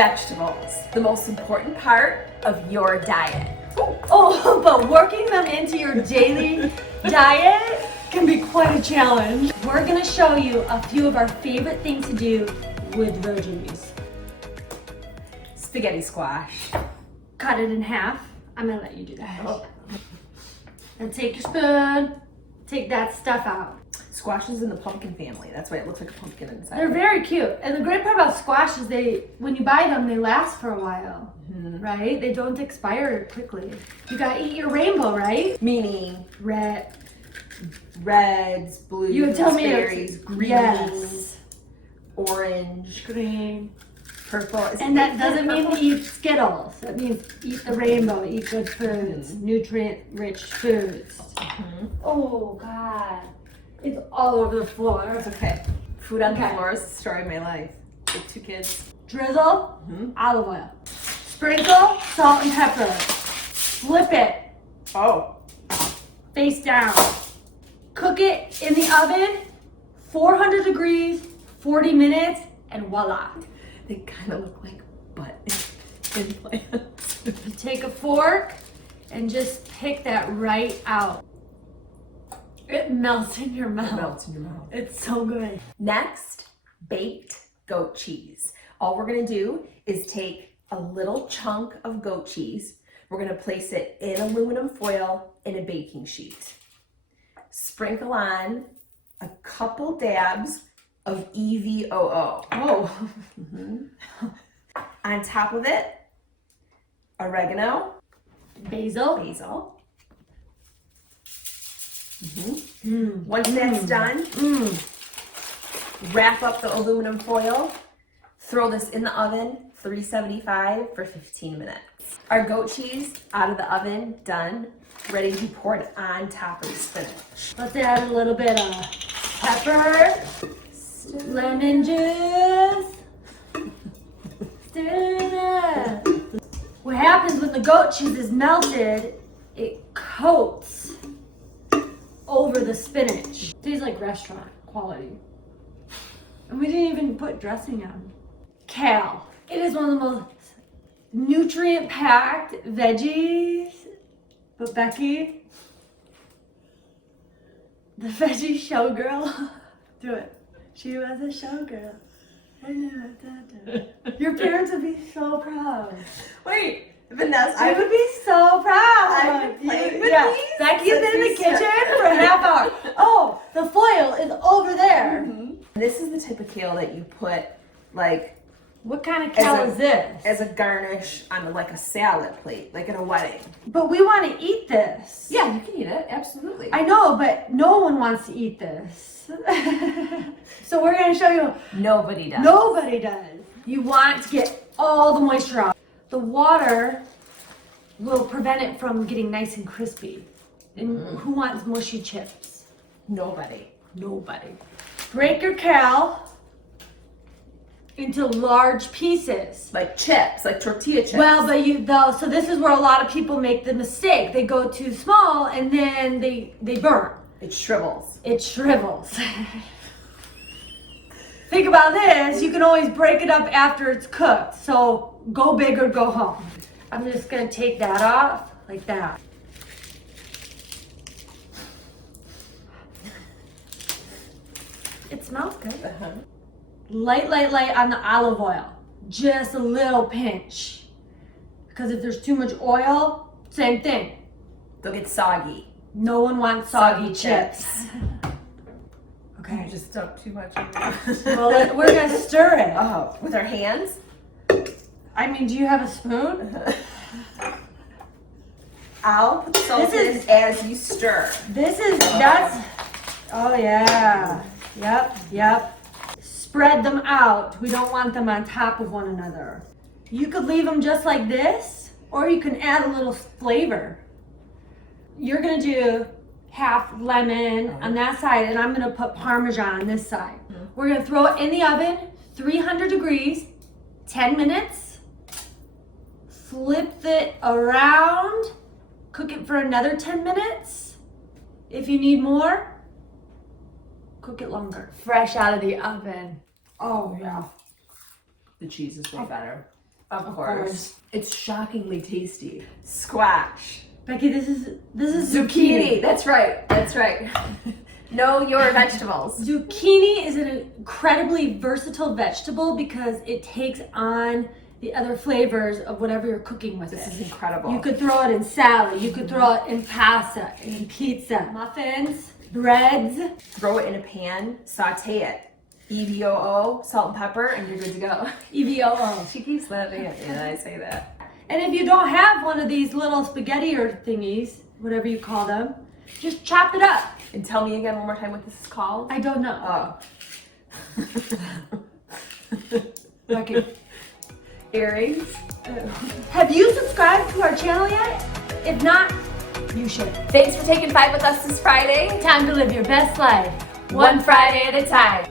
Vegetables, the most important part of your diet. Oh, but working them into your daily diet can be quite a challenge. We're gonna show you a few of our favorite things to do with veggies. Spaghetti squash. Cut it in half. I'm gonna let you do that. Oh. And take your spoon, take that stuff out. Squash is in the pumpkin family. That's why it looks like a pumpkin inside. They're very cute. And the great part about squash is when you buy them, they last for a while, right? They don't expire quickly. You gotta eat your rainbow, right? Meaning Reds, blues, you would tell me berries, greens, yes. orange, Green. purple. And that doesn't mean eat Skittles. That means eat the rainbow, eat good foods, nutrient-rich foods. Oh, God. It's all over the floor. It's okay. Food on the floor is the story of my life. With 2 kids. Drizzle, olive oil. Sprinkle, salt and pepper. Flip it Oh. face down. Cook it in the oven, 400 degrees, 40 minutes, and voila. They kind of look like butt implants. You take a fork and just pick that right out. It melts in your mouth. It melts in your mouth. It's so good. Next, baked goat cheese. All we're gonna do is take a little chunk of goat cheese. We're gonna place it in aluminum foil in a baking sheet. Sprinkle on a couple dabs of EVOO. Oh. On top of it, oregano, Basil. Once that's done, wrap up the aluminum foil, throw this in the oven, 375 for 15 minutes. Our goat cheese out of the oven, done, ready to be poured on top of the spinach. Let's add a little bit of pepper, lemon juice. Stir it up. What happens when the goat cheese is melted, it coats over the spinach. Tastes like restaurant quality. And we didn't even put dressing on. Kale. It is one of the most nutrient-packed veggies. But Becky, the veggie showgirl, do it. She was a showgirl. Your parents would be so proud. Wait, Vanessa, I would be so proud. I've been playing with these Becky's since been in we the kitchen started. for a half hour. Oh, the foil is over there. This is the type of kale that you put like What kind of kale is this? as a garnish on like a salad plate, like at a wedding. But we want to eat this. Yeah, you can eat it, absolutely. I know, but no one wants to eat this. So we're going to show you. Nobody does. Nobody does. You want to get all the moisture out. The water will prevent it from getting nice and crispy. And who wants mushy chips? Nobody. Nobody. Break your kale into large pieces. Like chips, like tortilla chips. Well, but so this is where a lot of people make the mistake. They go too small and then they burn. It shrivels. It shrivels. Think about this, you can always break it up after it's cooked. So go big or go home. I'm just gonna take that off like that. It smells good. Light on the olive oil. Just a little pinch. Because if there's too much oil, same thing. They'll get soggy. No one wants soggy chips. Okay. You just dumped too much. Well, we're gonna stir it. Oh, with our hands? I mean, do you have a spoon? I'll put the salt in as you stir. Oh yeah. Yep. Spread them out. We don't want them on top of one another. You could leave them just like this, or you can add a little flavor. You're gonna do half lemon on that side, and I'm gonna put Parmesan on this side. We're gonna throw it in the oven, 300 degrees, 10 minutes. Flip it around, cook it for another 10 minutes. If you need more, cook it longer. Fresh out of the oven. Oh yeah. The cheese is way better. Of course. It's shockingly tasty. Squash. Becky, this is Zucchini. That's right. That's right. Know your vegetables. Zucchini is an incredibly versatile vegetable because it takes on the other flavors of whatever you're cooking with This it. is incredible. You could throw it in salad, you could throw it in pasta, in pizza, muffins, breads. Throw it in a pan, saute it. EVOO, salt and pepper, and you're good to go. EVOO. She keeps laughing at me when I say that. And if you don't have one of these little spaghetti or thingies, whatever you call them, just chop it up. And tell me again one more time what this is called. I don't know. Oh. Okay. Earrings. Have you subscribed to our channel yet? If not, you should. Thanks for taking 5 with us this Friday. Time to live your best life. One Friday at a time.